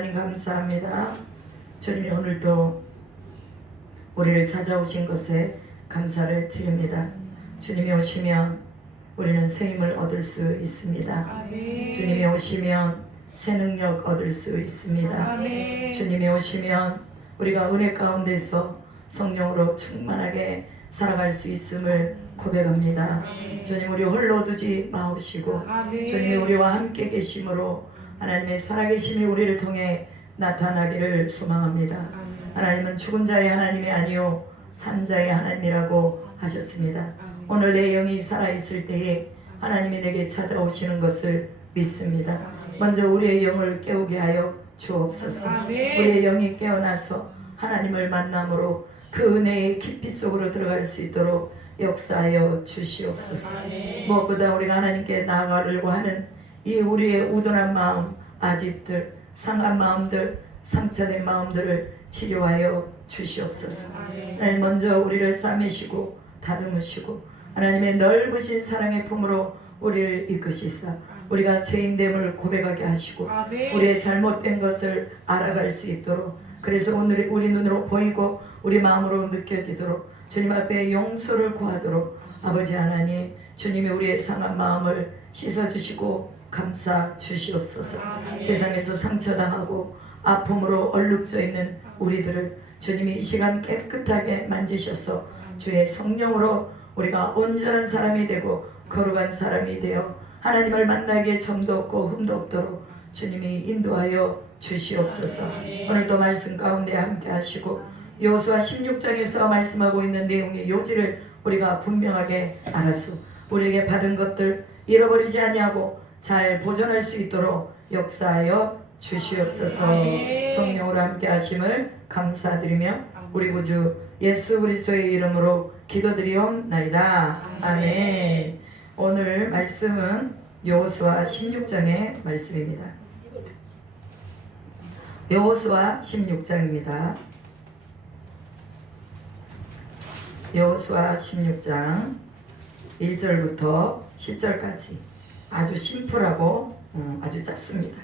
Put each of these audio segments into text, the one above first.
하나님 감사합니다. 주님이 오늘도 우리를 찾아오신 것에 감사를 드립니다. 주님이 오시면 우리는 새 힘을 얻을 수 있습니다. 주님이 오시면 새 능력 얻을 수 있습니다. 주님이 오시면 우리가 은혜 가운데서 성령으로 충만하게 살아갈 수 있음을 고백합니다. 주님 우리 홀로 두지 마옵시고 주님이 우리와 함께 계심으로 하나님의 살아계심이 우리를 통해 나타나기를 소망합니다. 하나님은 죽은 자의 하나님이 아니요 산 자의 하나님이라고 하셨습니다. 오늘 내 영이 살아있을 때에 하나님이 내게 찾아오시는 것을 믿습니다. 먼저 우리의 영을 깨우게 하여 주옵소서. 우리의 영이 깨어나서 하나님을 만남으로 그 은혜의 깊이 속으로 들어갈 수 있도록 역사하여 주시옵소서. 무엇보다 우리가 하나님께 나아가려고 하는 이 우리의 우둔한 마음, 아집들, 상한 마음들, 상처된 마음들을 치료하여 주시옵소서. 하나님 먼저 우리를 싸매시고 다듬으시고 하나님의 넓으신 사랑의 품으로 우리를 이끄시사 우리가 죄인됨을 고백하게 하시고 우리의 잘못된 것을 알아갈 수 있도록 그래서 오늘 우리 눈으로 보이고 우리 마음으로 느껴지도록 주님 앞에 용서를 구하도록 아버지 하나님 주님이 우리의 상한 마음을 씻어주시고 감싸 주시옵소서. 세상에서 상처당하고 아픔으로 얼룩져 있는 우리들을 주님이 이 시간 깨끗하게 만지셔서 주의 성령으로 우리가 온전한 사람이 되고 거룩한 사람이 되어 하나님을 만나기에 점도 없고 흠도 없도록 주님이 인도하여 주시옵소서. 오늘도 말씀 가운데 함께 하시고 여호수아 16장에서 말씀하고 있는 내용의 요지를 우리가 분명하게 알아서 우리에게 받은 것들 잃어버리지 아니하고 잘 보존할 수 있도록 역사하여 주시옵소서. 성령으로 함께 하심을 감사드리며 우리 구주 예수 그리스도의 이름으로 기도드리옵나이다. 아멘. 오늘 말씀은 여호수아 16장의 말씀입니다. 여호수아 16장입니다. 여호수아 16장 1절부터 10절까지 아주 심플하고 아주 짧습니다.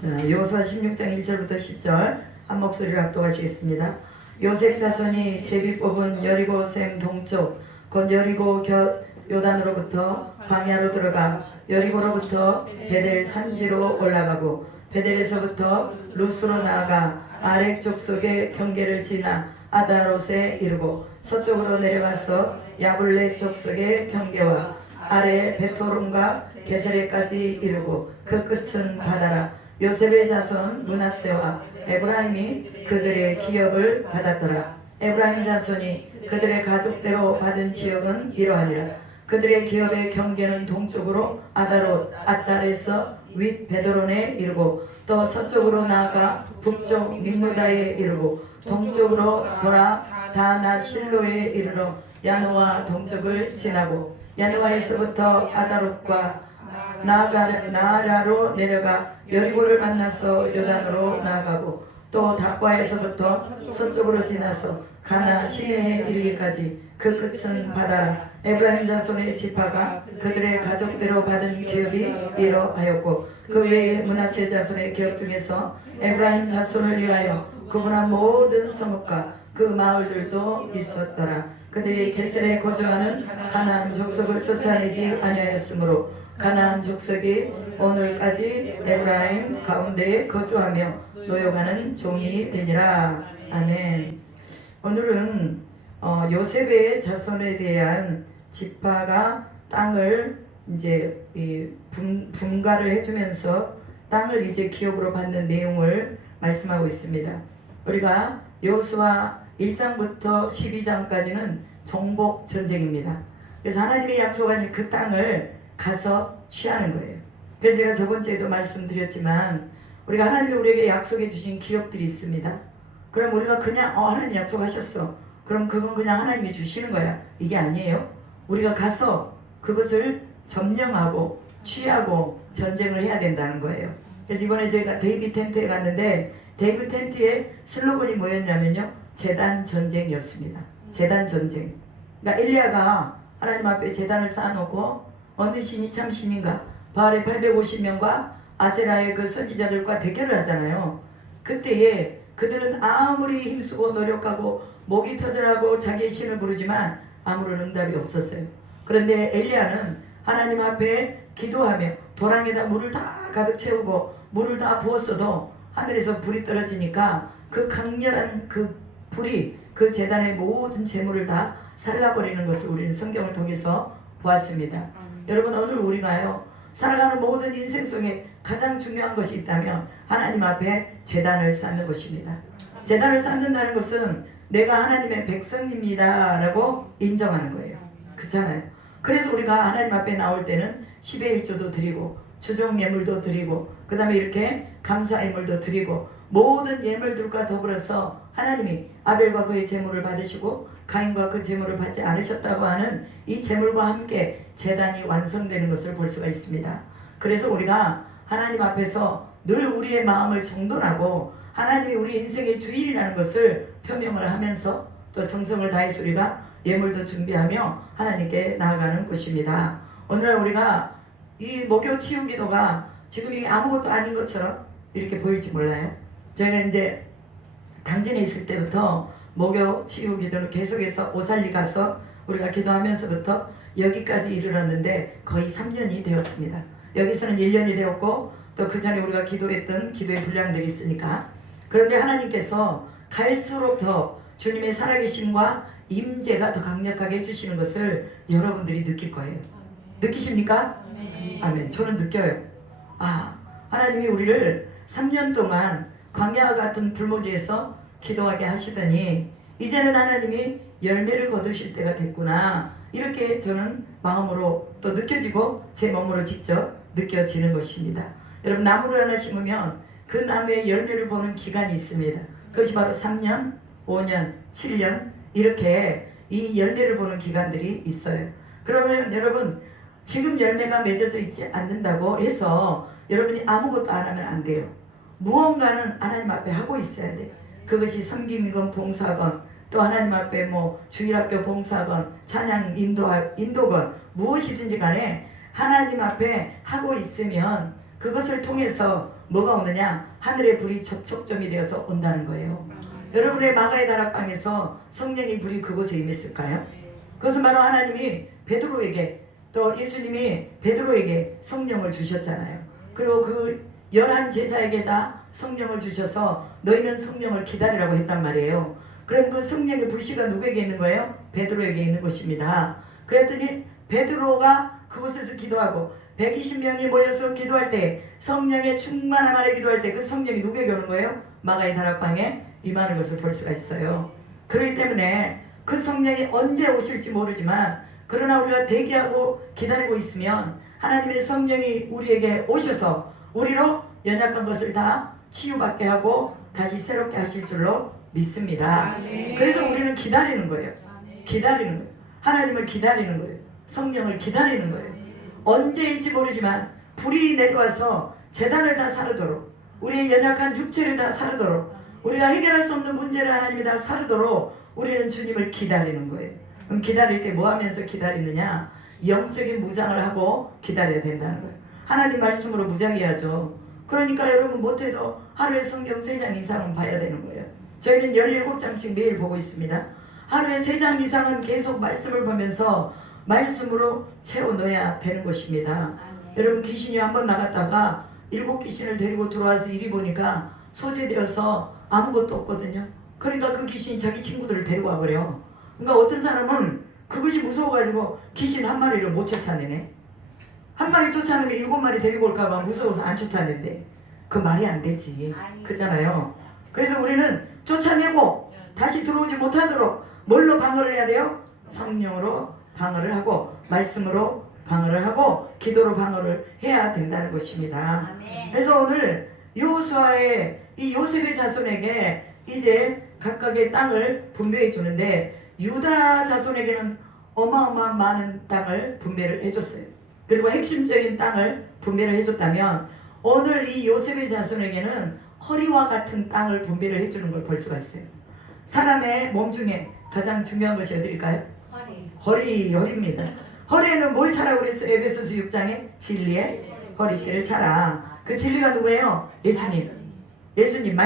자, 여호수아 16장 1절부터 10절 한 목소리로 합독하시겠습니다. 요셉 자손이 제비 뽑은 여리고 샘 동쪽 곧 여리고 곁 요단으로부터 광야로 들어가 여리고로부터 베델 산지로 올라가고 베델에서부터 루스로 나아가 아렉 족속의 경계를 지나 아다롯에 이르고 서쪽으로 내려가서 야블렛 족속의 경계와 아래 베토론과 게세레까지 이르고 그 끝은 바다라. 요셉의 자손 므낫세와 에브라임이 그들의 기업을 받았더라. 에브라임 자손이 그들의 가족대로 받은 지역은 이러하니라. 그들의 기업의 경계는 동쪽으로 아다롯 아달에서 윗 베드론에 이르고 또 서쪽으로 나아가 북쪽 민무다에 이르고 동쪽으로 돌아 다나 실로에 이르러 야노아 동쪽을 지나고 야노아에서부터 아다롯과 나아라로 내려가 여리고를 만나서 요단으로 나아가고 또 닥과에서부터 서쪽으로 지나서 가나 시내에 이르기까지 그 끝은 바다라. 에브라임 자손의 지파가 그들의 가족대로 받은 기업이 이러하였고 그 외에 므낫세 자손의 기업 중에서 에브라임 자손을 위하여 구분한 모든 성읍과 그 마을들도 있었더라. 그들이 게셀에 거주하는 가나안 족속을 쫓아내지 아니하였으므로 가나안 족속이 오늘까지 에브라임 가운데에 거주하며 노여가는 종이 되니라. 아멘. 오늘은 요셉의 자손에 대한 지파가 땅을 이제 분가를 해주면서 땅을 이제 기업으로 받는 내용을 말씀하고 있습니다. 우리가 여호수아 1장부터 12장까지는 정복 전쟁입니다. 그래서 하나님의 약속하신 그 땅을 가서 취하는 거예요. 그래서 제가 저번 주에도 말씀드렸지만 우리가 하나님이 우리에게 약속해 주신 기업들이 있습니다. 그럼 우리가 그냥 하나님 약속하셨어. 그럼 그건 그냥 하나님이 주시는 거야. 이게 아니에요. 우리가 가서 그것을 점령하고 취하고 전쟁을 해야 된다는 거예요. 그래서 이번에 저희가 데이빗 텐트에 갔는데 데이빗 텐트의 슬로건이 뭐였냐면요. 제단 전쟁이었습니다. 제단 전쟁. 그러니까 엘리야가 하나님 앞에 제단을 쌓아놓고 어느 신이 참 신인가 바알의 850명과 아세라의 그 선지자들과 대결을 하잖아요. 그때에 그들은 아무리 힘쓰고 노력하고 목이 터져라고 자기의 신을 부르지만 아무런 응답이 없었어요. 그런데 엘리야는 하나님 앞에 기도하며 도랑에다 물을 다 가득 채우고 물을 다 부었어도 하늘에서 불이 떨어지니까 그 강렬한 그 불이 그 제단의 모든 재물을 다 살라버리는 것을 우리는 성경을 통해서 보았습니다. 여러분, 오늘 우리가요 살아가는 모든 인생 속에 가장 중요한 것이 있다면 하나님 앞에 제단을 쌓는 것입니다. 제단을 쌓는다는 것은 내가 하나님의 백성입니다 라고 인정하는 거예요. 그렇잖아요. 그래서 우리가 하나님 앞에 나올 때는 10의 1조도 드리고 주종 예물도 드리고 그 다음에 이렇게 감사 예물도 드리고 모든 예물들과 더불어서 하나님이 아벨과 그의 제물을 받으시고 가인과 그 제물을 받지 않으셨다고 하는 이 제물과 함께 제단이 완성되는 것을 볼 수가 있습니다. 그래서 우리가 하나님 앞에서 늘 우리의 마음을 정돈하고 하나님이 우리 인생의 주인이라는 것을 표명을 하면서 또 정성을 다해서 우리가 예물도 준비하며 하나님께 나아가는 것입니다. 오늘날 우리가 이 목요 치유 기도가 지금 이게 아무것도 아닌 것처럼 이렇게 보일지 몰라요. 저희가 이제 당진에 있을 때부터 목요 치유 기도를 계속해서 오살리 가서 우리가 기도하면서부터 여기까지 이르렀는데 거의 3년이 되었습니다. 여기서는 1년이 되었고 또 그 전에 우리가 기도했던 기도의 분량들이 있으니까. 그런데 하나님께서 갈수록 더 주님의 살아계심과 임재가 더 강력하게 해주시는 것을 여러분들이 느낄 거예요. 느끼십니까? 아멘. 저는 느껴요. 하나님이 우리를 3년 동안 광야와 같은 불모지에서 기도하게 하시더니 이제는 하나님이 열매를 거두실 때가 됐구나, 이렇게 저는 마음으로 또 느껴지고 제 몸으로 직접 느껴지는 것입니다. 여러분, 나무를 하나 심으면 그 나무의 열매를 보는 기간이 있습니다. 그것이 바로 3년, 5년, 7년 이렇게 이 열매를 보는 기간들이 있어요. 그러면 여러분, 지금 열매가 맺어져 있지 않는다고 해서 여러분이 아무것도 안 하면 안 돼요. 무언가는 하나님 앞에 하고 있어야 돼. 그것이 섬김이건 봉사건 또 하나님 앞에 주일학교 봉사건 찬양 인도건 무엇이든지 간에 하나님 앞에 하고 있으면 그것을 통해서 뭐가 오느냐, 하늘의 불이 접촉점이 되어서 온다는 거예요. 여러분의 마가의 다락방에서 성령의 불이 그곳에 임했을까요? 그것은 바로 하나님이 베드로에게 또 예수님이 베드로에게 성령을 주셨잖아요. 그리고 그 11 제자에게 다 성령을 주셔서 너희는 성령을 기다리라고 했단 말이에요. 그럼 그 성령의 불씨가 누구에게 있는 거예요? 베드로에게 있는 것입니다. 그랬더니 베드로가 그곳에서 기도하고 120명이 모여서 기도할 때, 성령의 충만함 아래 기도할 때 그 성령이 누구에게 오는 거예요? 마가의 다락방에 임하는 것을 볼 수가 있어요. 그렇기 때문에 그 성령이 언제 오실지 모르지만 그러나 우리가 대기하고 기다리고 있으면 하나님의 성령이 우리에게 오셔서 우리로 연약한 것을 다 치유받게 하고 다시 새롭게 하실 줄로 믿습니다. 그래서 우리는 기다리는 거예요. 기다리는 거예요. 하나님을 기다리는 거예요. 성령을 기다리는 거예요. 언제일지 모르지만 불이 내려와서 제단을 다 사르도록, 우리의 연약한 육체를 다 사르도록, 우리가 해결할 수 없는 문제를 하나님이 다 사르도록 우리는 주님을 기다리는 거예요. 그럼 기다릴 때 뭐 하면서 기다리느냐? 영적인 무장을 하고 기다려야 된다는 거예요. 하나님 말씀으로 무장해야죠. 그러니까 여러분, 못해도 하루에 성경 3장 이상은 봐야 되는 거예요. 저희는 17장씩 매일 보고 있습니다. 하루에 3장 이상은 계속 말씀을 보면서 말씀으로 채워넣어야 되는 것입니다. 여러분, 귀신이 한번 나갔다가 7귀신을 데리고 들어와서 이리 보니까 소재되어서 아무것도 없거든요. 그러니까 그 귀신이 자기 친구들을 데리고 와버려. 그러니까 어떤 사람은 그것이 무서워가지고 귀신 한 마리를 못 쫓아내네. 한 마리 쫓아내면 7마리 데리고 올까봐 무서워서 안 쫓아낸대. 그 말이 안 되지. 그잖아요. 그래서 우리는 쫓아내고 다시 들어오지 못하도록 뭘로 방어를 해야 돼요? 성령으로 방어를 하고 말씀으로 방어를 하고 기도로 방어를 해야 된다는 것입니다. 그래서 오늘 여호수아의 이 요셉의 자손에게 이제 각각의 땅을 분배해 주는데 유다 자손에게는 어마어마한 많은 땅을 분배를 해줬어요. 그리고 핵심적인 땅을 분배를 해줬다면 오늘 이 요셉의 자손에게는 허리와 같은 땅을 분배를 해주는 걸 볼 수가 있어요. 사람의 몸 중에 가장 중요한 것이 어디일까요? 허리입니다. 허리에는 뭘 차라고 그랬어요? 에베소서 6장에 진리의 허리띠를 차라. 그 진리가 누구예요? 예수님. 예수님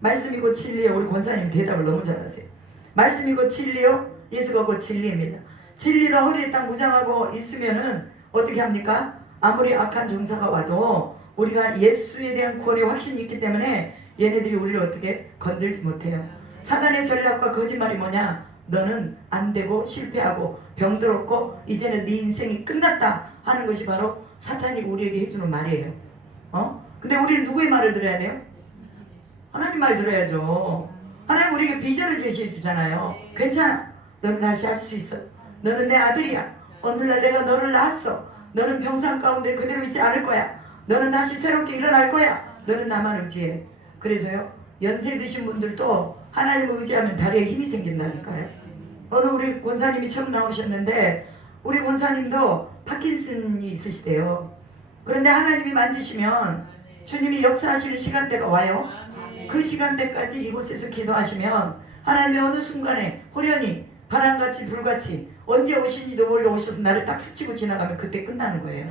말씀이고 진리예요. 우리 권사님 대답을 너무 잘하세요. 말씀이고 진리요. 예수가 곧 진리입니다. 진리로 허리에 딱 무장하고 있으면은 어떻게 합니까? 아무리 악한 정사가 와도 우리가 예수에 대한 구원의 확신이 있기 때문에 얘네들이 우리를 어떻게 건들지 못해요. 사단의 전략과 거짓말이 뭐냐? 너는 안 되고 실패하고 병들었고 이제는 네 인생이 끝났다 하는 것이 바로 사탄이 우리에게 해주는 말이에요. 근데 우리는 누구의 말을 들어야 돼요? 하나님 말 들어야죠. 하나님 우리에게 비전을 제시해 주잖아요. 괜찮아. 너는 다시 할 수 있어. 너는 내 아들이야. 오늘날 내가 너를 낳았어. 너는 병상 가운데 그대로 있지 않을 거야. 너는 다시 새롭게 일어날 거야. 너는 나만 의지해. 그래서요, 연세 드신 분들도 하나님을 의지하면 다리에 힘이 생긴다니까요. 어느 우리 권사님이 처음 나오셨는데 우리 권사님도 파킨슨이 있으시대요. 그런데 하나님이 만지시면 주님이 역사하시는 시간대가 와요. 그 시간대까지 이곳에서 기도하시면 하나님이 어느 순간에 호련히 바람같이 불같이 언제 오신지도 모르게 오셔서 나를 딱 스치고 지나가면 그때 끝나는 거예요.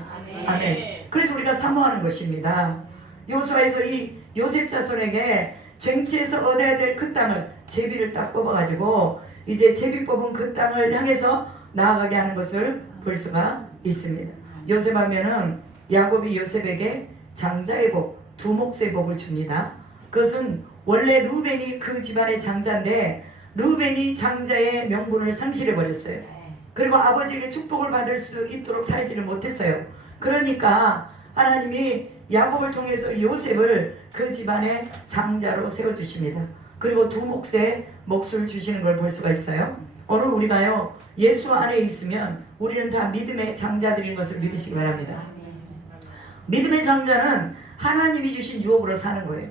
아멘. 그래서 우리가 사모하는 것입니다. 요수아에서 이 요셉 자손에게 쟁취해서 얻어야 될 그 땅을 제비를 딱 뽑아가지고 이제 제비 뽑은 그 땅을 향해서 나아가게 하는 것을 볼 수가 있습니다. 요셉 하면은 야곱이 요셉에게 장자의 복, 두 몫의 복을 줍니다. 그것은 원래 루벤이 그 집안의 장자인데 루벤이 장자의 명분을 상실해 버렸어요. 그리고 아버지에게 축복을 받을 수 있도록 살지를 못했어요. 그러니까 하나님이 야곱을 통해서 요셉을 그 집안의 장자로 세워주십니다. 그리고 두 몫의 몫을 주시는 걸 볼 수가 있어요. 오늘 우리가요, 예수 안에 있으면 우리는 다 믿음의 장자들인 것을 믿으시기 바랍니다. 믿음의 장자는 하나님이 주신 유업으로 사는 거예요.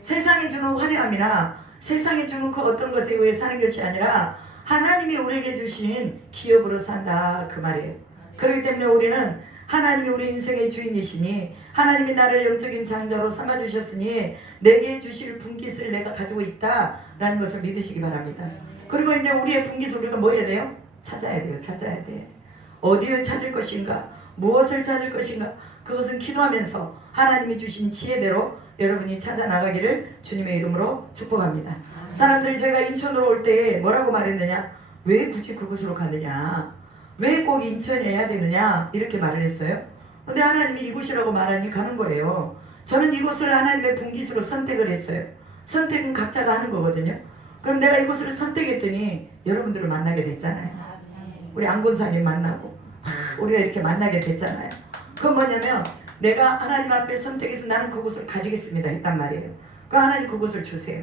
세상이 주는 화려함이나 세상이 주는 그 어떤 것에 의해 사는 것이 아니라 하나님이 우리에게 주신 기업으로 산다 그 말이에요. 그렇기 때문에 우리는 하나님이 우리 인생의 주인이시니 하나님이 나를 영적인 장자로 삼아주셨으니 내게 주실 분깃을 내가 가지고 있다라는 것을 믿으시기 바랍니다. 그리고 이제 우리의 분깃을 우리가 뭐 해야 돼요? 찾아야 돼요. 찾아야 돼. 어디에 찾을 것인가? 무엇을 찾을 것인가? 그것은 기도하면서 하나님이 주신 지혜대로 여러분이 찾아 나가기를 주님의 이름으로 축복합니다. 사람들이 제가 인천으로 올 때 뭐라고 말했느냐? 왜 굳이 그곳으로 가느냐? 왜 꼭 인천이어야 되느냐? 이렇게 말을 했어요. 근데 하나님이 이곳이라고 말하니 가는 거예요. 저는 이곳을 하나님의 분깃으로 선택을 했어요. 선택은 각자가 하는 거거든요. 그럼 내가 이곳을 선택했더니 여러분들을 만나게 됐잖아요. 우리 안곤사님 만나고 우리가 이렇게 만나게 됐잖아요. 그건 뭐냐면 내가 하나님 앞에 선택해서 나는 그곳을 가지겠습니다 했단 말이에요. 그 하나님 그곳을 주세요.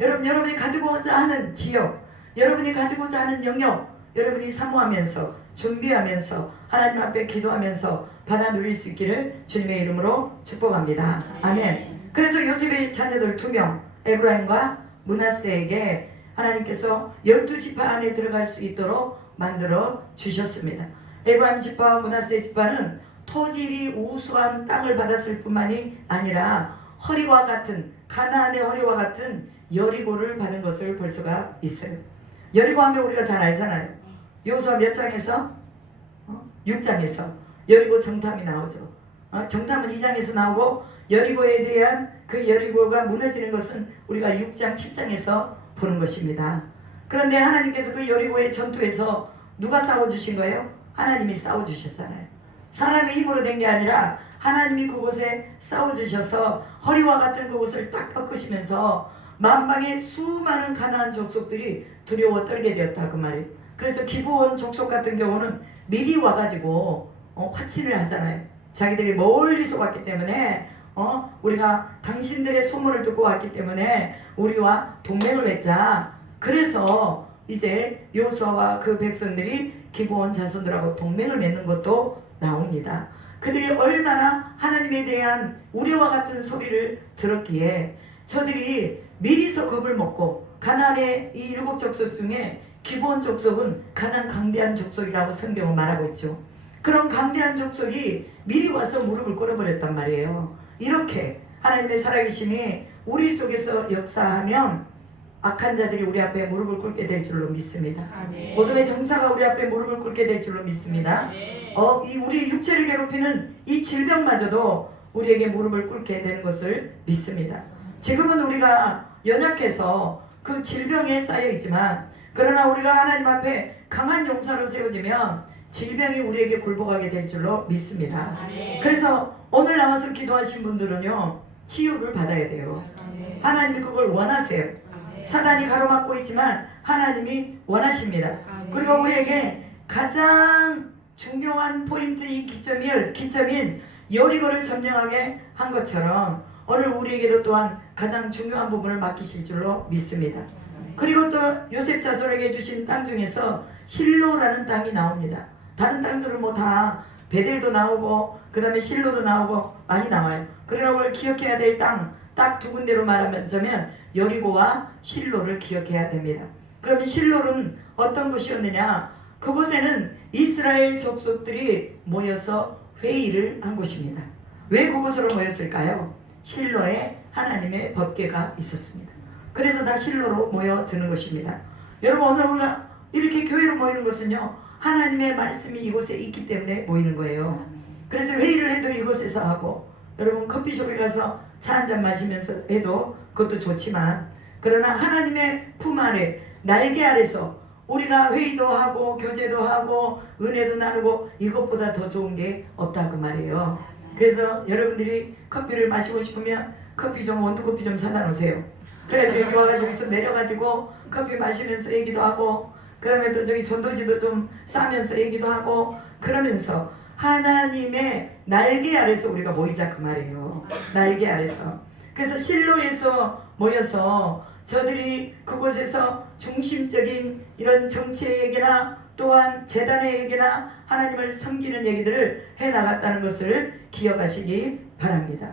여러분이 가지고자 하는 지역, 여러분이 가지고자 하는 영역, 여러분이 사모하면서 준비하면서 하나님 앞에 기도하면서 받아 누릴 수 있기를 주님의 이름으로 축복합니다. 아멘. 그래서 요셉의 자녀들 2명 에브라임과 므낫세에게 하나님께서 12지파 안에 들어갈 수 있도록 만들어 주셨습니다. 에브라임 지파와 므낫세 지파는 토질이 우수한 땅을 받았을 뿐만이 아니라 허리와 같은 가나안의 허리와 같은 여리고를 받은 것을 볼 수가 있어요. 여리고 하면 우리가 잘 알잖아요. 요수아 몇 장에서? 6장에서 여리고 정탐이 나오죠. 정탐은 2장에서 나오고 여리고에 대한 그 여리고가 무너지는 것은 우리가 6장, 7장에서 보는 것입니다. 그런데 하나님께서 그 여리고의 전투에서 누가 싸워주신 거예요? 하나님이 싸워주셨잖아요. 사람의 힘으로 된 게 아니라 하나님이 그곳에 싸워주셔서 허리와 같은 그곳을 딱 꺾으시면서 만방의 수많은 가나안 족속들이 두려워 떨게 되었다 그 말이에요. 그래서 기브온 족속 같은 경우는 미리 와가지고 화친을 하잖아요. 자기들이 멀리서 왔기 때문에 우리가 당신들의 소문을 듣고 왔기 때문에 우리와 동맹을 맺자. 그래서 이제 요수아와 그 백성들이 기브온 자손들하고 동맹을 맺는 것도 나옵니다. 그들이 얼마나 하나님에 대한 우려와 같은 소리를 들었기에 저들이 미리서 겁을 먹고 가나안의 이 7족속 중에 기브온 족속은 가장 강대한 족속이라고 성경은 말하고 있죠. 그런 강대한 족속이 미리 와서 무릎을 꿇어버렸단 말이에요. 이렇게 하나님의 살아계심이 우리 속에서 역사하면 악한 자들이 우리 앞에 무릎을 꿇게 될 줄로 믿습니다. 아멘. 어둠의 정사가 우리 앞에 무릎을 꿇게 될 줄로 믿습니다. 이 우리 육체를 괴롭히는 이 질병마저도 우리에게 무릎을 꿇게 되는 것을 믿습니다. 지금은 우리가 연약해서 그 질병에 쌓여 있지만, 그러나 우리가 하나님 앞에 강한 용사로 세워지면 질병이 우리에게 굴복하게 될 줄로 믿습니다. 그래서 오늘 나와서 기도하신 분들은요, 치유를 받아야 돼요. 하나님이 그걸 원하세요. 사단이 가로막고 있지만 하나님이 원하십니다. 그리고 우리에게 가장 중요한 포인트인 기점인 여리고를 점령하게 한 것처럼 오늘 우리에게도 또한 가장 중요한 부분을 맡기실 줄로 믿습니다. 그리고 또 요셉 자손에게 주신 땅 중에서 실로라는 땅이 나옵니다. 다른 땅들은 뭐 다 베델도 나오고 그 다음에 실로도 나오고 많이 나와요. 그러나 오늘 기억해야 될 땅 딱 두 군데로 말하면 여리고와 실로를 기억해야 됩니다. 그러면 실로는 어떤 곳이었느냐? 그곳에는 이스라엘 족속들이 모여서 회의를 한 곳입니다. 왜 그곳으로 모였을까요? 실로에 하나님의 법궤가 있었습니다. 그래서 다 실로로 모여드는 것입니다. 여러분, 오늘 우리가 이렇게 교회로 모이는 것은요, 하나님의 말씀이 이곳에 있기 때문에 모이는 거예요. 그래서 회의를 해도 이곳에서 하고, 여러분 커피숍에 가서 차 한잔 마시면서 해도 그것도 좋지만, 그러나 하나님의 품 아래 날개 아래서 우리가 회의도 하고 교제도 하고 은혜도 나누고 이것보다 더 좋은 게 없다고 말이에요. 그래서 여러분들이 커피를 마시고 싶으면 커피 좀 원두커피 좀 사다 놓으세요. 그래서 여기 와가지고 여기서 내려가지고 커피 마시면서 얘기도 하고, 그 다음에 또 저기 전도지도 좀 싸면서 얘기도 하고, 그러면서 하나님의 날개 아래서 우리가 모이자 그 말이에요. 날개 아래서. 그래서 실로에서 모여서 저들이 그곳에서 중심적인 이런 정치의 얘기나 또한 재단의 얘기나 하나님을 섬기는 얘기들을 해나갔다는 것을 기억하시기 바랍니다.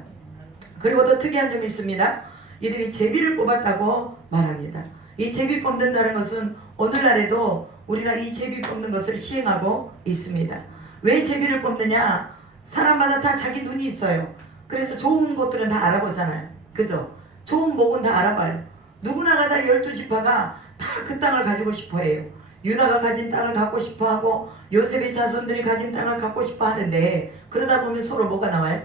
그리고 또 특이한 점이 있습니다. 이들이 제비를 뽑았다고 말합니다. 이 제비 뽑는다는 것은 오늘날에도 우리가 이 제비 뽑는 것을 시행하고 있습니다. 왜 제비를 뽑느냐? 사람마다 다 자기 눈이 있어요. 그래서 좋은 곳들은 다 알아보잖아요. 그죠? 좋은 목은 다 알아봐요. 누구나가 다 12지파가 다 그 땅을 가지고 싶어 해요. 유다가 가진 땅을 갖고 싶어 하고 요셉의 자손들이 가진 땅을 갖고 싶어 하는데, 그러다 보면 서로 뭐가 나와요?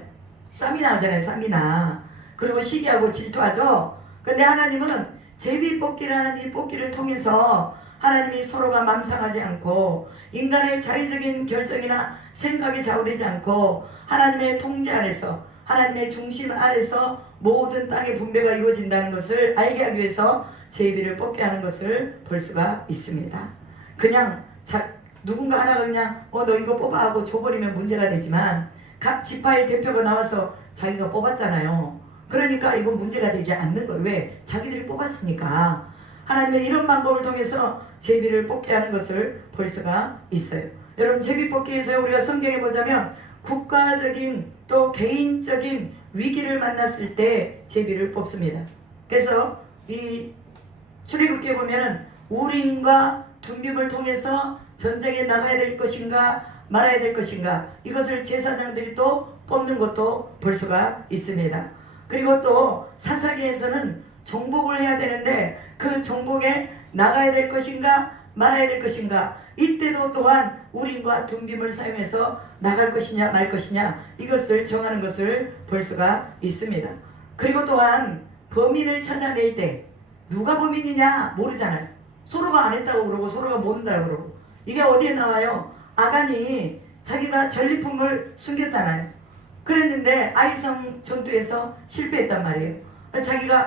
쌈이 나오잖아요. 쌈이 나. 그리고 시기하고 질투하죠. 근데 하나님은 제비 뽑기라는 이 뽑기를 통해서 하나님이 서로가 맘상하지 않고 인간의 자의적인 결정이나 생각이 좌우되지 않고 하나님의 통제 아래서, 하나님의 중심 아래서 모든 땅의 분배가 이루어진다는 것을 알게 하기 위해서 제비를 뽑게 하는 것을 볼 수가 있습니다. 그냥 누군가 하나가 그냥 너 이거 뽑아 하고 줘버리면 문제가 되지만, 각 지파의 대표가 나와서 자기가 뽑았잖아요. 그러니까 이건 문제가 되지 않는 거예요. 왜? 자기들이 뽑았으니까. 하나님의 이런 방법을 통해서 제비를 뽑게 하는 것을 볼 수가 있어요. 여러분, 제비 뽑기에서 우리가 성경에 보자면 국가적인 또 개인적인 위기를 만났을 때 제비를 뽑습니다. 그래서 이 출애굽기에 보면은 우림과 둠빔을 통해서 전쟁에 나가야 될 것인가 말아야 될 것인가, 이것을 제사장들이 또 뽑는 것도 볼 수가 있습니다. 그리고 또 사사기에서는 정복을 해야 되는데 그 정복에 나가야 될 것인가 말아야 될 것인가, 이때도 또한 우림과 둠빔을 사용해서 나갈 것이냐 말 것이냐, 이것을 정하는 것을 볼 수가 있습니다. 그리고 또한 범인을 찾아낼 때 누가 범인이냐 모르잖아요. 서로가 안 했다고 그러고 서로가 모른다고 그러고. 이게 어디에 나와요? 아간이 자기가 전리품을 숨겼잖아요. 그랬는데 아이성 전투에서 실패했단 말이에요.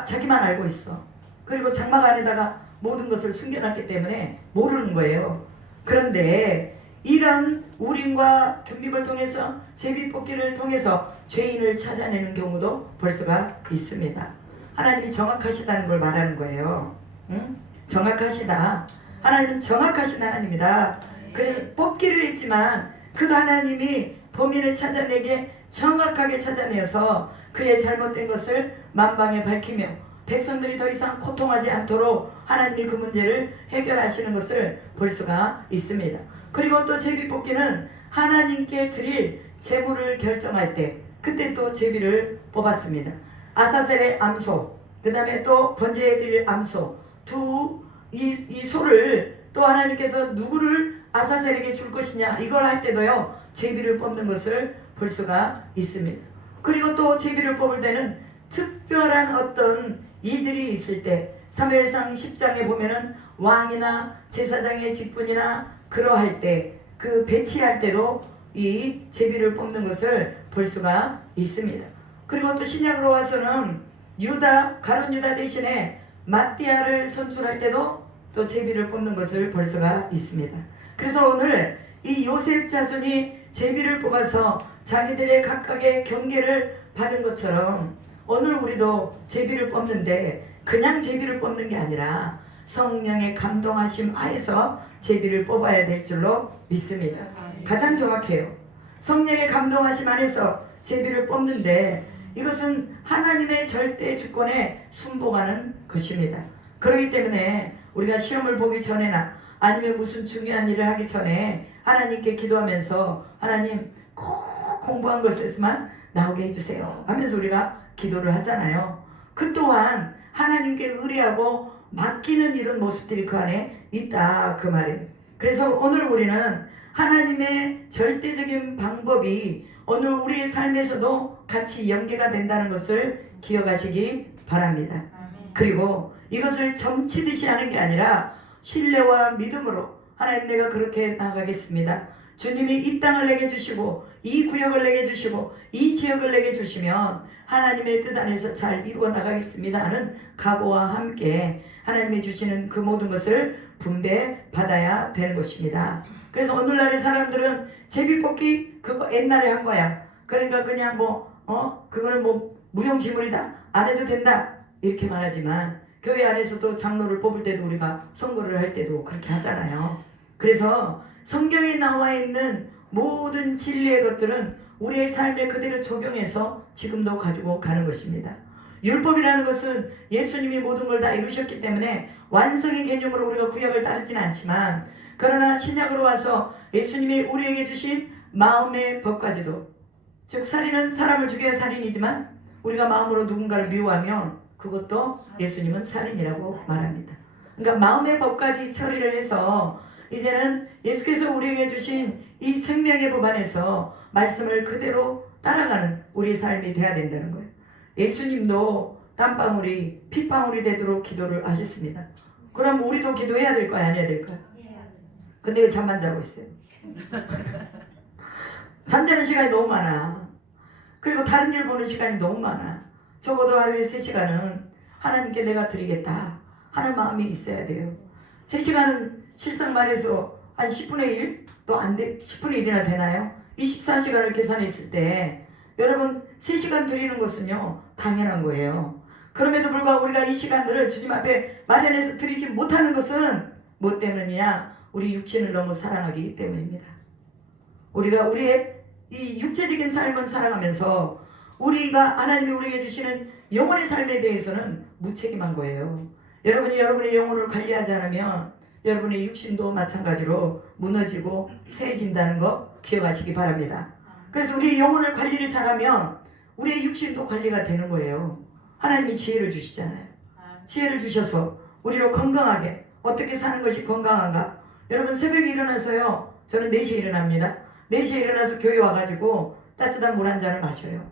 자기만 알고 있어. 그리고 장막 안에다가 모든 것을 숨겨놨기 때문에 모르는 거예요. 그런데 이런 우림과 둠빔을 통해서 제비 뽑기를 통해서 죄인을 찾아내는 경우도 볼 수가 있습니다. 하나님이 정확하시다는 걸 말하는 거예요. 응? 정확하시다. 하나님은 정확하신 하나님이다. 그래서 뽑기를 했지만 그 하나님이 범인을 찾아내게 정확하게 찾아내어서 그의 잘못된 것을 만방에 밝히며 백성들이 더 이상 고통하지 않도록 하나님이 그 문제를 해결하시는 것을 볼 수가 있습니다. 그리고 또 제비뽑기는 하나님께 드릴 제물을 결정할 때 그때 또 제비를 뽑았습니다. 아사셀의 암소, 그 다음에 또 번제해 드릴 암소, 이 소를 또 하나님께서 누구를 아사셀에게 줄 것이냐, 이걸 할 때도요 제비를 뽑는 것을 볼 수가 있습니다. 그리고 또 제비를 뽑을 때는 특별한 어떤 일들이 있을 때 사무엘상 10장에 보면은 왕이나 제사장의 직분이나 그러할 때 그 배치할 때도 이 제비를 뽑는 것을 볼 수가 있습니다. 그리고 또 신약으로 와서는 유다, 가룟 유다 대신에 마띠아를 선출할 때도 또 제비를 뽑는 것을 볼 수가 있습니다. 그래서 오늘 이 요셉 자손이 제비를 뽑아서 자기들의 각각의 경계를 받은 것처럼 오늘 우리도 제비를 뽑는데 그냥 제비를 뽑는 게 아니라 성령의 감동하심 하에서 제비를 뽑아야 될 줄로 믿습니다. 가장 정확해요. 성령의 감동하심 안에서 제비를 뽑는데 이것은 하나님의 절대 주권에 순복하는 것입니다. 그렇기 때문에 우리가 시험을 보기 전에나 아니면 무슨 중요한 일을 하기 전에 하나님께 기도하면서 하나님 꼭 공부한 것에서만 나오게 해주세요 하면서 우리가 기도를 하잖아요. 그 또한 하나님께 의뢰하고 맡기는 이런 모습들이 그 안에 있다 그 말이에요. 그래서 오늘 우리는 하나님의 절대적인 방법이 오늘 우리의 삶에서도 같이 연계가 된다는 것을 기억하시기 바랍니다. 그리고 이것을 점치듯이 하는 게 아니라 신뢰와 믿음으로 하나님 내가 그렇게 나가겠습니다. 주님이 이 땅을 내게 주시고 이 구역을 내게 주시고 이 지역을 내게 주시면 하나님의 뜻 안에서 잘 이루어 나가겠습니다 하는 각오와 함께 하나님이 주시는 그 모든 것을 분배받아야 되는 것입니다. 그래서 오늘날의 사람들은 제비뽑기 그거 옛날에 한 거야. 그러니까 그냥 그거는 무용지물이다 안 해도 된다 이렇게 말하지만 교회 안에서도 장로를 뽑을 때도 우리가 선거를 할 때도 그렇게 하잖아요. 그래서 성경에 나와 있는 모든 진리의 것들은 우리의 삶에 그대로 적용해서 지금도 가지고 가는 것입니다. 율법이라는 것은 예수님이 모든 걸 다 이루셨기 때문에 완성의 개념으로 우리가 구약을 따르지는 않지만 그러나 신약으로 와서 예수님이 우리에게 주신 마음의 법까지도 즉 살인은 사람을 죽여야 살인이지만 우리가 마음으로 누군가를 미워하면 그것도 예수님은 살인이라고 말합니다. 그러니까 마음의 법까지 처리를 해서 이제는 예수께서 우리에게 주신 이 생명의 법 안에서 말씀을 그대로 따라가는 우리의 삶이 돼야 된다는 거예요. 예수님도 땀방울이 핏방울이 되도록 기도를 하셨습니다. 그럼 우리도 기도해야 될 거야 안 해야 될 거야? 근데 왜 잠만 자고 있어요? 잠자는 시간이 너무 많아. 그리고 다른 일 보는 시간이 너무 많아. 적어도 하루에 3시간은 하나님께 내가 드리겠다 하는 마음이 있어야 돼요. 3시간은 실상 말해서 한 10분의 1? 또 안 돼, 10분의 1이나 되나요? 24시간을 계산했을 때 여러분 3시간 드리는 것은요 당연한 거예요. 그럼에도 불구하고 우리가 이 시간들을 주님 앞에 마련해서 드리지 못하는 것은 뭐 때문이냐? 우리 육신을 너무 사랑하기 때문입니다. 우리가 우리의 이 육체적인 삶은 사랑하면서 우리가 하나님이 우리에게 주시는 영혼의 삶에 대해서는 무책임한 거예요. 여러분이 여러분의 영혼을 관리하지 않으면 여러분의 육신도 마찬가지로 무너지고 쇠해진다는 거 기억하시기 바랍니다. 그래서 우리 영혼을 관리를 잘하면 우리의 육신도 관리가 되는 거예요. 하나님이 지혜를 주시잖아요. 지혜를 주셔서 우리로 건강하게 어떻게 사는 것이 건강한가. 여러분 새벽에 일어나서요. 저는 4시에 일어납니다. 4시에 일어나서 교회 와가지고 따뜻한 물 한 잔을 마셔요.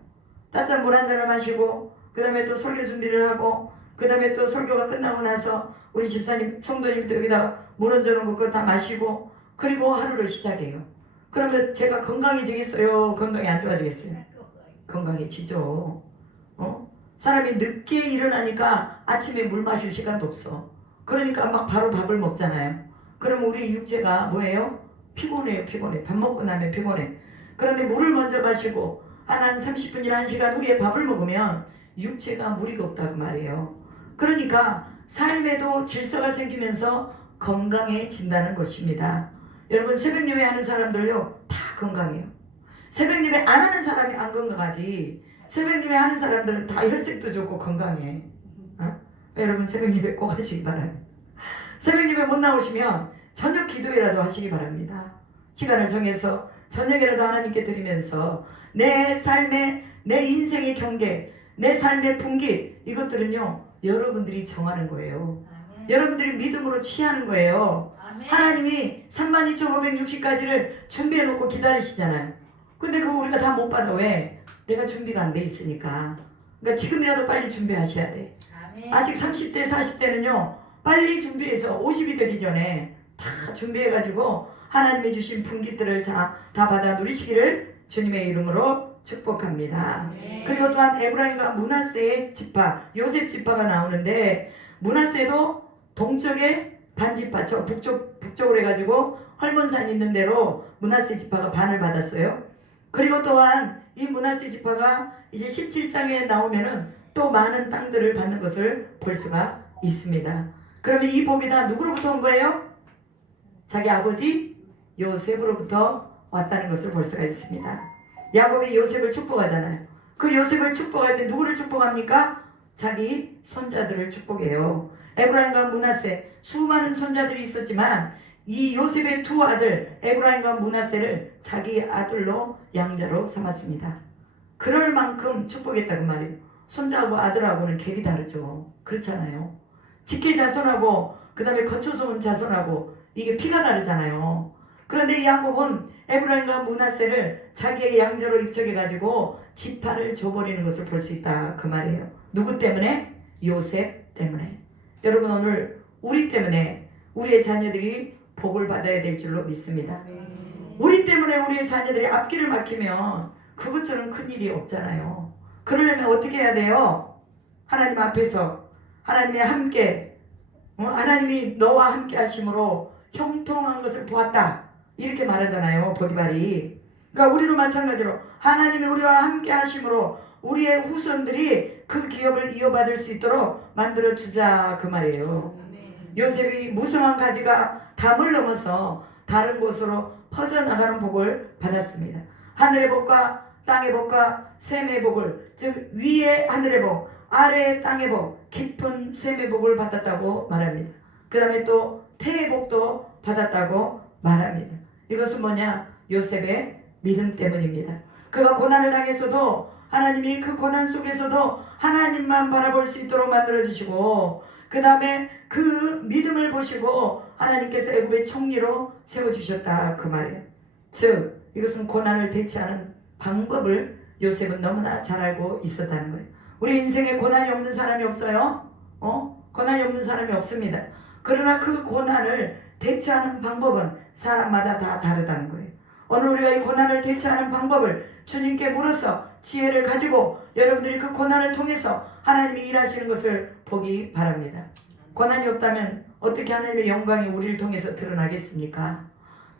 따뜻한 물 한 잔을 마시고 그 다음에 또 설교 준비를 하고 그 다음에 또 설교가 끝나고 나서 우리 집사님 성도님도 여기다가 물 얹어놓은 거 다 마시고 그리고 하루를 시작해요. 그러면 제가 건강해지겠어요? 건강이 안 좋아지겠어요? 건강해지죠. 사람이 늦게 일어나니까 아침에 물 마실 시간도 없어. 그러니까 막 바로 밥을 먹잖아요. 그럼 우리 육체가 뭐예요? 피곤해요. 피곤해. 밥 먹고 나면 피곤해. 그런데 물을 먼저 마시고 한 30분이나 1시간 후에 밥을 먹으면 육체가 무리가 없다고 말이에요. 그러니까 삶에도 질서가 생기면서 건강해진다는 것입니다. 여러분 새벽 예배 하는 사람들요 다 건강해요. 새벽 예배 안 하는 사람이 안 건강하지 새벽 예배 하는 사람들은 다 혈색도 좋고 건강해. 여러분 새벽 예배 꼭 하시기 바랍니다. 새벽 예배 못 나오시면 저녁 기도회라도 하시기 바랍니다. 시간을 정해서 저녁이라도 하나님께 드리면서 내 삶의 내 인생의 경계 내 삶의 분기 이것들은요 여러분들이 정하는 거예요. 여러분들이 믿음으로 취하는 거예요. 하나님이 32,560가지를 준비해놓고 기다리시잖아요. 근데 그거 우리가 다 못 받아. 왜? 내가 준비가 안 돼 있으니까. 그러니까 지금이라도 빨리 준비하셔야 돼. 아직 30대 40대는요 빨리 준비해서 50이 되기 전에 다 준비해가지고 하나님이 주신 분깃들을 다 받아 누리시기를 주님의 이름으로 축복합니다. 그리고 또한 에브라임과 므낫세의 지파, 요셉 지파가 나오는데, 므낫세도 동쪽에 반지파, 저 북쪽으로 해가지고 헐몬산 있는 대로 므낫세 지파가 반을 받았어요. 그리고 또한 이 므낫세 지파가 이제 17장에 나오면은 또 많은 땅들을 받는 것을 볼 수가 있습니다. 그러면 이 복이 다 누구로부터 온 거예요? 자기 아버지 요셉으로부터 왔다는 것을 볼 수가 있습니다. 야곱이 요셉을 축복하잖아요. 그 요셉을 축복할 때 누구를 축복합니까? 자기 손자들을 축복해요. 에브라임과 므낫세, 수많은 손자들이 있었지만 이 요셉의 두 아들 에브라임과 므낫세를 자기 아들로 양자로 삼았습니다. 그럴 만큼 축복했다고 말이에요. 손자하고 아들하고는 갭이 다르죠. 그렇잖아요. 직계 자손하고 그 다음에 거쳐서 온 자손하고 이게 피가 다르잖아요. 그런데 야곱은 에브라임과 므낫세를 자기의 양자로 입적해가지고 지파를 줘버리는 것을 볼 수 있다 그 말이에요. 누구 때문에? 요셉 때문에. 여러분, 오늘 우리 때문에 우리의 자녀들이 복을 받아야 될 줄로 믿습니다. 우리 때문에 우리의 자녀들이 앞길을 막히면 그것처럼 큰일이 없잖아요. 그러려면 어떻게 해야 돼요? 하나님 앞에서 하나님의 함께, 하나님이 너와 함께 하심으로 형통한 것을 보았다 이렇게 말하잖아요, 보디발이. 그러니까 우리도 마찬가지로 하나님이 우리와 함께 하심으로 우리의 후손들이 그 기업을 이어받을 수 있도록 만들어주자 그 말이에요. 요셉이 무성한 가지가 담을 넘어서 다른 곳으로 퍼져나가는 복을 받았습니다. 하늘의 복과 땅의 복과 샘의 복을, 즉 위의 하늘의 복, 아래의 땅의 복, 깊은 샘의 복을 받았다고 말합니다. 그 다음에 또 태의 복도 받았다고 말합니다. 이것은 뭐냐? 요셉의 믿음 때문입니다. 그가 고난을 당해서도 하나님이 그 고난 속에서도 하나님만 바라볼 수 있도록 만들어주시고, 그 다음에 그 믿음을 보시고 하나님께서 애굽의 총리로 세워주셨다 그 말이에요. 즉 이것은 고난을 대처하는 방법을 요셉은 너무나 잘 알고 있었다는 거예요. 우리 인생에 고난이 없는 사람이 없어요? 고난이 없는 사람이 없습니다. 그러나 그 고난을 대처하는 방법은 사람마다 다 다르다는 거예요. 오늘 우리가 이 고난을 대처하는 방법을 주님께 물어서 지혜를 가지고 여러분들이 그 고난을 통해서 하나님이 일하시는 것을 보기 바랍니다. 고난이 없다면 어떻게 하나님의 영광이 우리를 통해서 드러나겠습니까?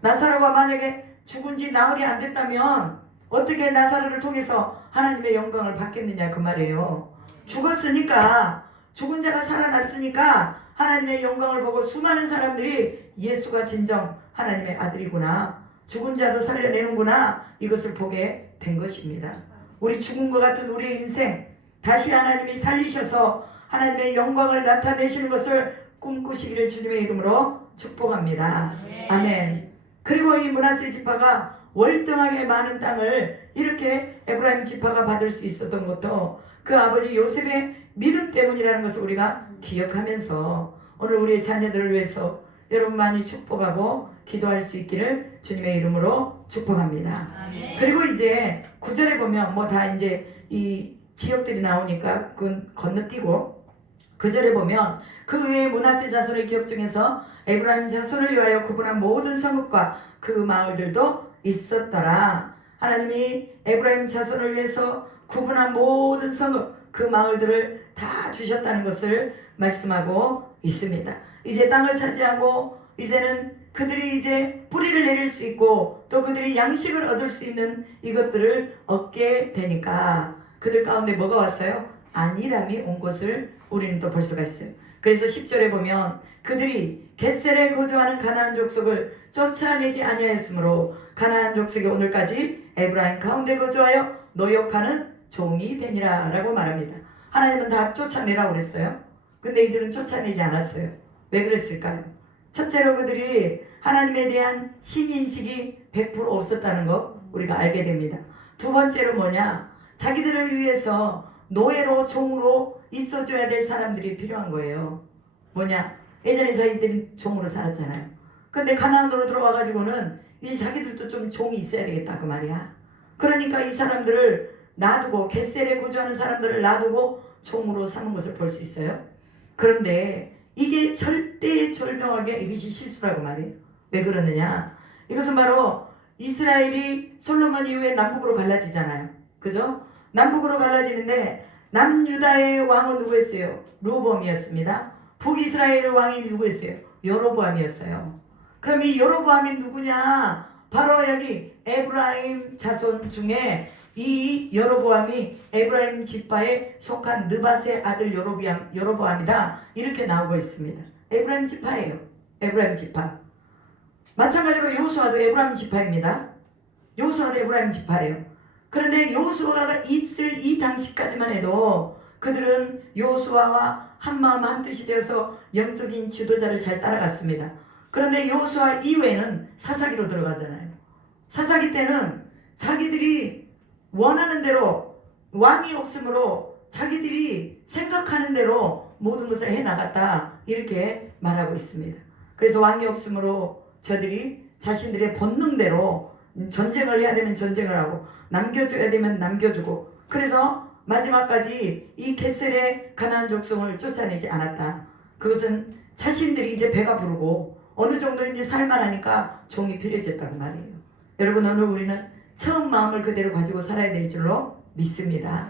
나사로가 만약에 죽은 지 나흘이 안 됐다면 어떻게 나사로를 통해서 하나님의 영광을 받겠느냐 그 말이에요. 죽었으니까, 죽은 자가 살아났으니까 하나님의 영광을 보고 수많은 사람들이 예수가 진정 하나님의 아들이구나, 죽은 자도 살려내는구나, 이것을 보게 된 것입니다. 우리 죽은 것 같은 우리의 인생 다시 하나님이 살리셔서 하나님의 영광을 나타내시는 것을 꿈꾸시기를 주님의 이름으로 축복합니다. 아멘. 그리고 이 므낫세 지파가 월등하게 많은 땅을 이렇게 에브라임 지파가 받을 수 있었던 것도 그 아버지 요셉의 믿음 때문이라는 것을 우리가 기억하면서 오늘 우리의 자녀들을 위해서 여러분 많이 축복하고 기도할 수 있기를 주님의 이름으로 축복합니다. 아멘. 그리고 이제 9절에 보면 뭐 다 이제 이 지역들이 나오니까 그건 건너뛰고 9절에 보면 그 외에 므낫세 자손의 기업 중에서 에브라임 자손을 위하여 구분한 모든 성읍과 그 마을들도 있었더라. 하나님이 에브라임 자손을 위해서 구분한 모든 성읍, 그 마을들을 다 주셨다는 것을 말씀하고 있습니다. 이제 땅을 차지하고 이제는 그들이 이제 뿌리를 내릴 수 있고 또 그들이 양식을 얻을 수 있는 이것들을 얻게 되니까 그들 가운데 뭐가 왔어요? 안일함이 온 것을 우리는 또 볼 수가 있어요. 그래서 10절에 보면 그들이 겟셀에 거주하는 가나안 족속을 쫓아내지 아니하였으므로 가나안 족속이 오늘까지 에브라임 가운데 거주하여 노역하는 종이 되니라 라고 말합니다. 하나님은 다 쫓아내라고 그랬어요. 근데 이들은 쫓아내지 않았어요. 왜 그랬을까요? 첫째로 그들이 하나님에 대한 신인식이 100% 없었다는 거 우리가 알게 됩니다. 두 번째로 뭐냐? 자기들을 위해서 노예로 종으로 있어줘야 될 사람들이 필요한 거예요. 뭐냐? 예전에 자기들이 종으로 살았잖아요. 근데 가나안으로 들어와가지고는 이 자기들도 좀 종이 있어야 되겠다 그 말이야. 그러니까 이 사람들을 놔두고 겟셀에 거주하는 사람들을 놔두고 종으로 삼은 것을 볼 수 있어요. 그런데 이게 절대절명하게 이것이 실수라고 말이에요. 왜 그러느냐? 이것은 바로 이스라엘이 솔로몬 이후에 남북으로 갈라지잖아요. 그죠? 남북으로 갈라지는데 남유다의 왕은 누구였어요? 르호보암이었습니다. 북이스라엘의 왕이 누구였어요? 여로보암이었어요. 그럼 이 여로보암이 누구냐? 바로 여기 에브라임 자손 중에 이 여로보암이 에브라임 지파에 속한 느밧의 아들 여로보암이다. 이렇게 나오고 있습니다. 에브라임 지파예요. 에브라임 지파. 마찬가지로 여호수아도 에브라임 지파입니다. 여호수아도 에브라임 지파예요. 그런데 여호수아가 있을 이 당시까지만 해도 그들은 여호수아와 한마음 한뜻이 되어서 영적인 지도자를 잘 따라갔습니다. 그런데 여호수아 이후에는 사사기로 들어가잖아요. 사사기 때는 자기들이 원하는 대로 왕이 없으므로 자기들이 생각하는 대로 모든 것을 해나갔다 이렇게 말하고 있습니다. 그래서 왕이 없으므로 저들이 자신들의 본능대로 전쟁을 해야 되면 전쟁을 하고 남겨줘야 되면 남겨주고 그래서 마지막까지 이 겟셀의 가나안 족속을 쫓아내지 않았다. 그것은 자신들이 이제 배가 부르고 어느 정도 이제 살만하니까 종이 필요해졌다고 말이에요. 여러분 오늘 우리는 처음 마음을 그대로 가지고 살아야 될 줄로 믿습니다.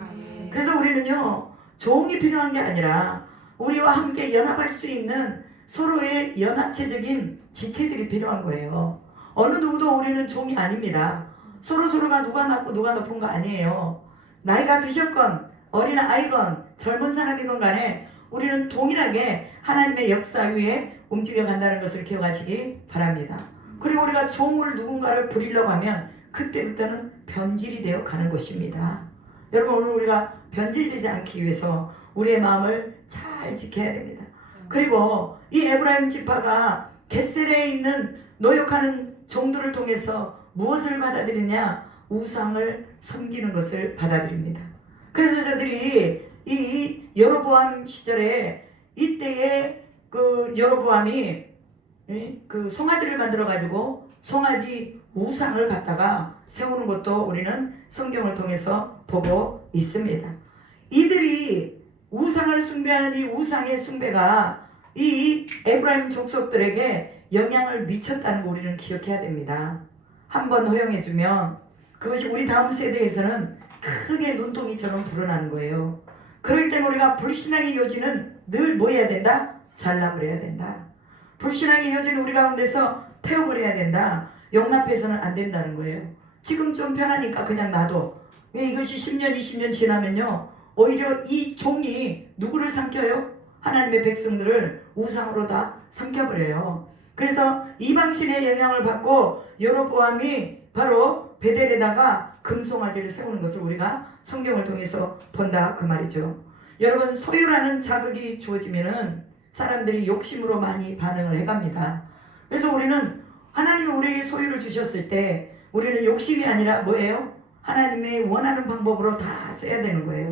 그래서 우리는요 종이 필요한 게 아니라 우리와 함께 연합할 수 있는 서로의 연합체적인 지체들이 필요한 거예요. 어느 누구도 우리는 종이 아닙니다. 서로가 누가 낮고 누가 높은 거 아니에요. 나이가 드셨건 어린 아이건 젊은 사람이건 간에 우리는 동일하게 하나님의 역사 위에 움직여 간다는 것을 기억하시기 바랍니다. 그리고 우리가 종을 누군가를 부리려고 하면 그때부터는 변질이 되어 가는 것입니다. 여러분 오늘 우리가 변질되지 않기 위해서 우리의 마음을 잘 지켜야 됩니다. 그리고 이 에브라임 지파가 겟셀에 있는 노역하는 종들을 통해서 무엇을 받아들이냐? 우상을 섬기는 것을 받아들입니다. 그래서 저들이 이 여로보암 시절에 이때에 그 여로보암이 그 송아지를 만들어 가지고 송아지 우상을 갖다가 세우는 것도 우리는 성경을 통해서 보고 있습니다. 이들이 우상을 숭배하는 이 우상의 숭배가 이 에브라임 족속들에게 영향을 미쳤다는 거 우리는 기억해야 됩니다. 한번 허용해주면 그것이 우리 다음 세대에서는 크게 눈덩이처럼 불어나는 거예요. 그렇기 때문에 우리가 불신앙의 요지는 늘 뭐 해야 된다? 잘라버려야 된다. 불신앙의 요지는 우리 가운데서 태워버려야 된다. 용납해서는 안 된다는 거예요. 지금 좀 편하니까 그냥 놔둬. 이것이 10년 20년 지나면요 오히려 이 종이 누구를 삼켜요? 하나님의 백성들을 우상으로 다 삼켜버려요. 그래서 이방신의 영향을 받고 여로보암이 바로 베델에다가 금송아지를 세우는 것을 우리가 성경을 통해서 본다 그 말이죠. 여러분 소유라는 자극이 주어지면은 사람들이 욕심으로 많이 반응을 해갑니다. 그래서 우리는 하나님이 우리에게 소유를 주셨을 때 우리는 욕심이 아니라 뭐예요? 하나님의 원하는 방법으로 다 써야 되는 거예요.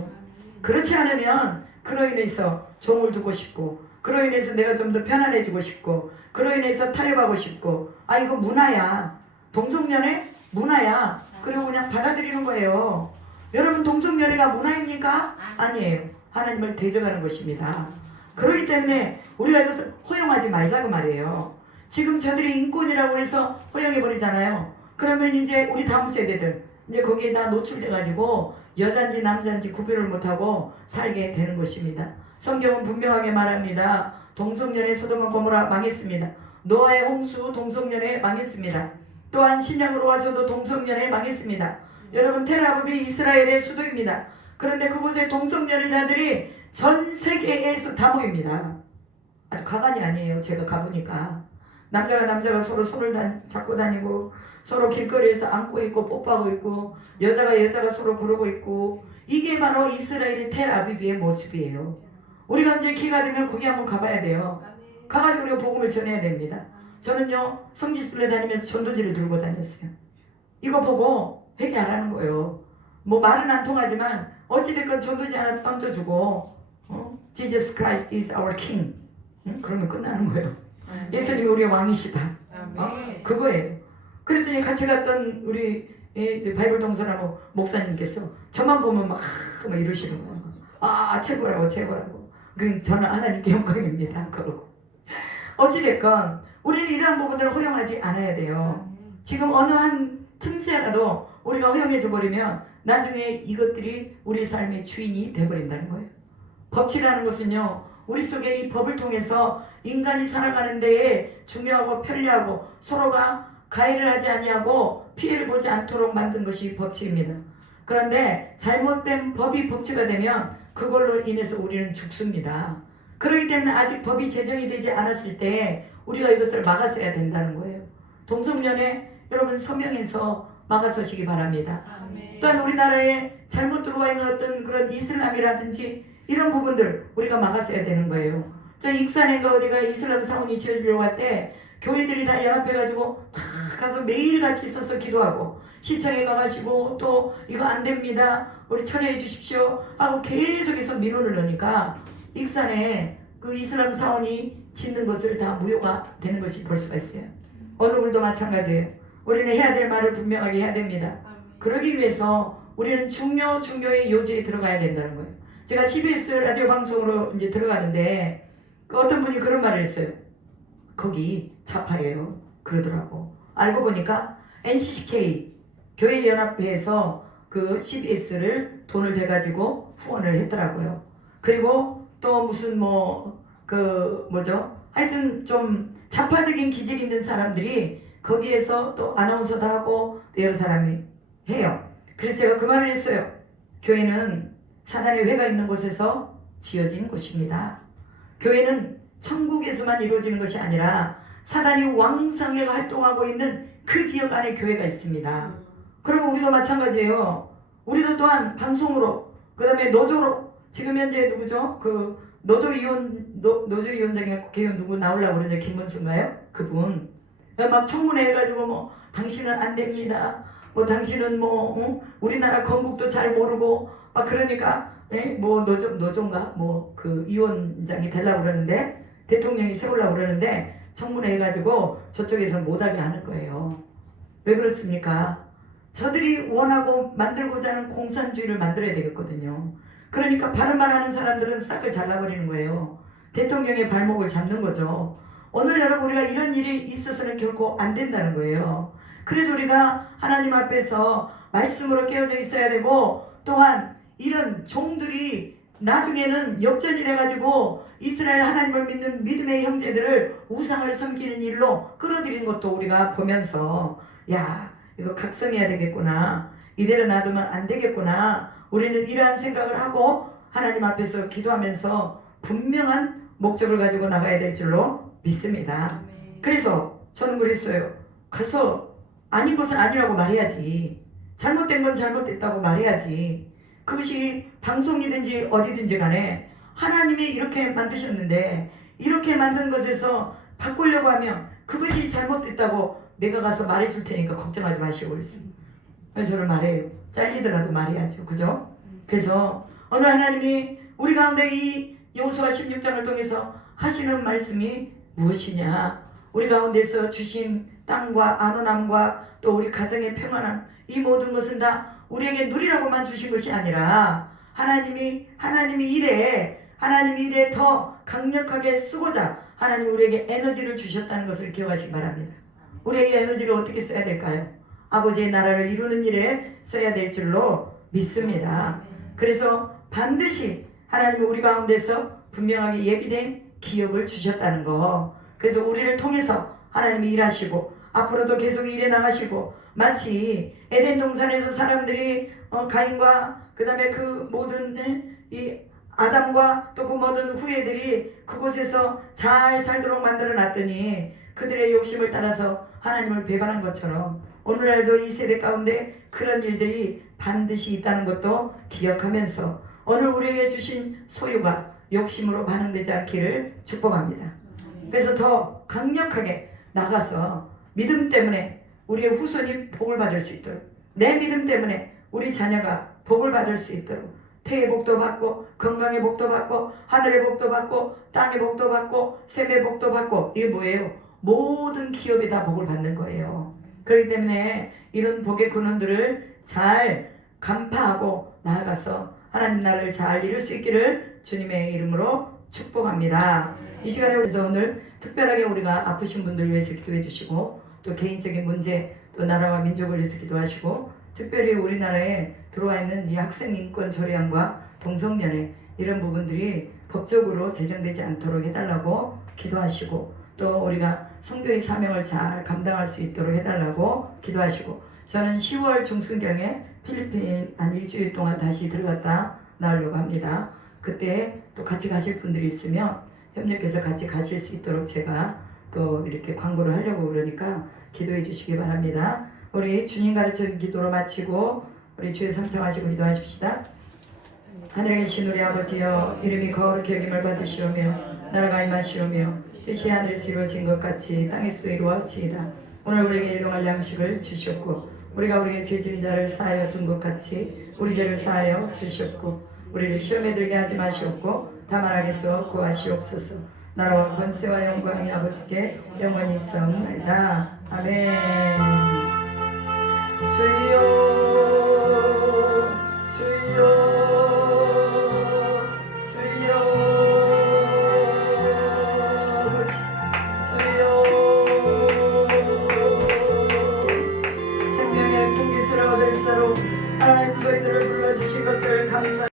그렇지 않으면 그로 인해서 종을 두고 싶고 그로 인해서 내가 좀 더 편안해지고 싶고 그로 인해서 타협하고 싶고 아 이거 문화야 동성연애 문화야 그리고 그냥 받아들이는 거예요. 여러분 동성연애가 문화입니까? 아니에요. 하나님을 대적하는 것입니다. 그렇기 때문에 우리가 이것을 허용하지 말자고 말이에요. 지금 저들이 인권이라고 해서 허용해버리잖아요. 그러면 이제 우리 다음 세대들 이제 거기에 다 노출돼가지고 여잔지 남잔지 구별을 못하고 살게 되는 것입니다. 성경은 분명하게 말합니다. 동성연애 소돔과 고모라 망했습니다. 노아의 홍수 동성연애 망했습니다. 또한 신약으로 와서도 동성연애 망했습니다. 여러분 텔아비브 이스라엘의 수도입니다. 그런데 그곳에 동성연애자들이 전 세계에서 다 모입니다. 아주 가관이 아니에요. 제가 가보니까 남자가 서로 손을 잡고 다니고 서로 길거리에서 안고 있고 뽀뽀하고 있고 여자가 서로 부르고 있고 이게 바로 이스라엘의 텔아비브의 모습이에요. 우리가 언제 기회가 되면 거기 한번 가봐야 돼요. 가가지고 우리가 복음을 전해야 됩니다. 저는요 성지순례 다니면서 전도지를 들고 다녔어요. 이거 보고 회개 안 하는 거예요. 뭐 말은 안 통하지만 어찌됐건 전도지 하나 던져주고 Jesus Christ is our King 그러면 끝나는 거예요. 예수님이 우리의 왕이시다. 그거예요. 그랬더니 같이 갔던 우리 바이블 동서나무 목사님께서 저만 보면 막 이러시는 거예요. 아, 최고라고 최고라고. 그럼 저는 하나님께 영광입니다. 그러고 어찌됐건 우리는 이러한 부분들을 허용하지 않아야 돼요. 지금 어느 한 틈새라도 우리가 허용해줘 버리면 나중에 이것들이 우리 삶의 주인이 돼버린다는 거예요. 법칙이라는 것은요, 우리 속에 이 법을 통해서 인간이 살아가는 데에 중요하고 편리하고 서로가 가해를 하지 아니하고 피해를 보지 않도록 만든 것이 법칙입니다. 그런데 잘못된 법이 법칙화 되면 그걸로 인해서 우리는 죽습니다. 그렇기 때문에 아직 법이 제정이 되지 않았을 때 우리가 이것을 막아서야 된다는 거예요. 동성연애 여러분 서명해서 막아서시기 바랍니다. 아멘. 또한 우리나라에 잘못 들어와 있는 어떤 그런 이슬람이라든지 이런 부분들 우리가 막았어야 되는 거예요. 저 익산인가 어디가 이슬람 사원이 지어주려고 할 때 교회들이 다 연합해가지고 다 가서 매일같이 서서 기도하고 시청에 가가지고 또 이거 안 됩니다 우리 철회해 주십시오 하고 계속해서 민원을 넣으니까 익산에 그 이슬람 사원이 짓는 것을 다 무효가 되는 것이 볼 수가 있어요. 오늘 우리도 마찬가지예요. 우리는 해야 될 말을 분명하게 해야 됩니다. 그러기 위해서 우리는 중요의 요지에 들어가야 된다는 거예요. 제가 CBS 라디오 방송으로 이제 들어가는데 어떤 분이 그런 말을 했어요. 거기 좌파예요. 그러더라고. 알고 보니까 NCCK 교회연합회에서 그 CBS를 돈을 대가지고 후원을 했더라고요. 그리고 또 무슨 하여튼 좀 좌파적인 기질이 있는 사람들이 거기에서 또 아나운서도 하고 여러 사람이 해요. 그래서 제가 그 말을 했어요. 교회는 사단의 회가 있는 곳에서 지어진 곳입니다. 교회는 천국에서만 이루어지는 것이 아니라 사단이 왕성하게 활동하고 있는 그 지역 안에 교회가 있습니다. 그리고 우리도 마찬가지예요. 우리도 또한 방송으로 그 다음에 노조로 지금 현재 누구죠? 그 노조위원장이 국회의원 누구 나오려고 그러죠? 김문수인가요? 그분 막 청문회 해가지고 당신은 안 됩니다. 당신은 우리나라 건국도 잘 모르고 막 그러니까 노조인가 그 위원장이 되려고 그러는데 대통령이 세우려고 그러는데 청문회 해가지고 저쪽에서 못하게 하는 거예요. 왜 그렇습니까? 저들이 원하고 만들고자 하는 공산주의를 만들어야 되겠거든요. 그러니까 바른 말 하는 사람들은 싹을 잘라버리는 거예요. 대통령의 발목을 잡는 거죠. 오늘 여러분 우리가 이런 일이 있어서는 결코 안 된다는 거예요. 그래서 우리가 하나님 앞에서 말씀으로 깨어져 있어야 되고 또한 이런 종들이 나중에는 역전이 돼가지고 이스라엘 하나님을 믿는 믿음의 형제들을 우상을 섬기는 일로 끌어들이는 것도 우리가 보면서 야 이거 각성해야 되겠구나 이대로 놔두면 안 되겠구나 우리는 이러한 생각을 하고 하나님 앞에서 기도하면서 분명한 목적을 가지고 나가야 될 줄로 믿습니다. 그래서 저는 그랬어요. 가서 아닌 것은 아니라고 말해야지. 잘못된 건 잘못됐다고 말해야지. 그것이 방송이든지 어디든지 간에 하나님이 이렇게 만드셨는데 이렇게 만든 것에서 바꾸려고 하면 그것이 잘못됐다고 내가 가서 말해줄 테니까 걱정하지 마시고 그랬습니다. 저를 말해요. 잘리더라도 말해야죠. 그죠? 그래서 오늘 하나님이 우리 가운데 이 여호수아 16장을 통해서 하시는 말씀이 무엇이냐? 우리 가운데서 주신 땅과 안온함과 또 우리 가정의 평안함 이 모든 것은 다 우리에게 누리라고만 주신 것이 아니라 하나님이 일에 더 강력하게 쓰고자 하나님이 우리에게 에너지를 주셨다는 것을 기억하시기 바랍니다. 우리에게 에너지를 어떻게 써야 될까요? 아버지의 나라를 이루는 일에 써야 될 줄로 믿습니다. 그래서 반드시 하나님이 우리 가운데서 분명하게 예비된 기업을 주셨다는 거. 그래서 우리를 통해서 하나님이 일하시고 앞으로도 계속 일해 나가시고 마치 에덴 동산에서 사람들이 가인과 그 다음에 그 모든 이 아담과 또 그 모든 후예들이 그곳에서 잘 살도록 만들어 놨더니 그들의 욕심을 따라서 하나님을 배반한 것처럼 오늘날도 이 세대 가운데 그런 일들이 반드시 있다는 것도 기억하면서 오늘 우리에게 주신 소유가 욕심으로 반응되지 않기를 축복합니다. 그래서 더 강력하게 나가서 믿음 때문에 우리의 후손이 복을 받을 수 있도록 내 믿음 때문에 우리 자녀가 복을 받을 수 있도록 태의 복도 받고 건강의 복도 받고 하늘의 복도 받고 땅의 복도 받고 샘의 복도 받고 이게 뭐예요? 모든 기업이 다 복을 받는 거예요. 그렇기 때문에 이런 복의 근원들을 잘 간파하고 나아가서 하나님 나라를 잘 이룰 수 있기를 주님의 이름으로 축복합니다. 이 시간에 그래서 오늘 특별하게 우리가 아프신 분들 위해서 기도해 주시고 또 개인적인 문제 또 나라와 민족을 위해서 기도하시고 특별히 우리나라에 들어와 있는 이 학생 인권 조례안과 동성연애 이런 부분들이 법적으로 제정되지 않도록 해달라고 기도하시고 또 우리가 선교의 사명을 잘 감당할 수 있도록 해달라고 기도하시고 저는 10월 중순경에 필리핀 한 일주일 동안 다시 들어갔다 나오려고 합니다. 그때 또 같이 가실 분들이 있으면 협력해서 같이 가실 수 있도록 제가 또 이렇게 광고를 하려고 그러니까 기도해 주시기 바랍니다. 우리 주님 가르쳐준 기도로 마치고 우리 주의 삼창하시고 기도하십시다. 하늘에 계신 우리 아버지여 이름이 거룩히 여김을 받으시오며 나라가 임하시오며 뜻이 하늘에서 이루어진 것 같이 땅에서도 이루어지이다. 오늘 우리에게 일용할 양식을 주셨고 우리가 우리에게 죄진 자를 사하여 준 것 같이 우리 죄를 사하여 주셨고 우리를 시험에 들게 하지 마시옵고 다만 악에서 구하시옵소서. 나라와 권세와 영광이 아버지께 영원히 있사옵나이다. 아멘. 주여 주여 생명의 풍기스를 얻을 자로 하나님 저희들을 불러주신 것을 감사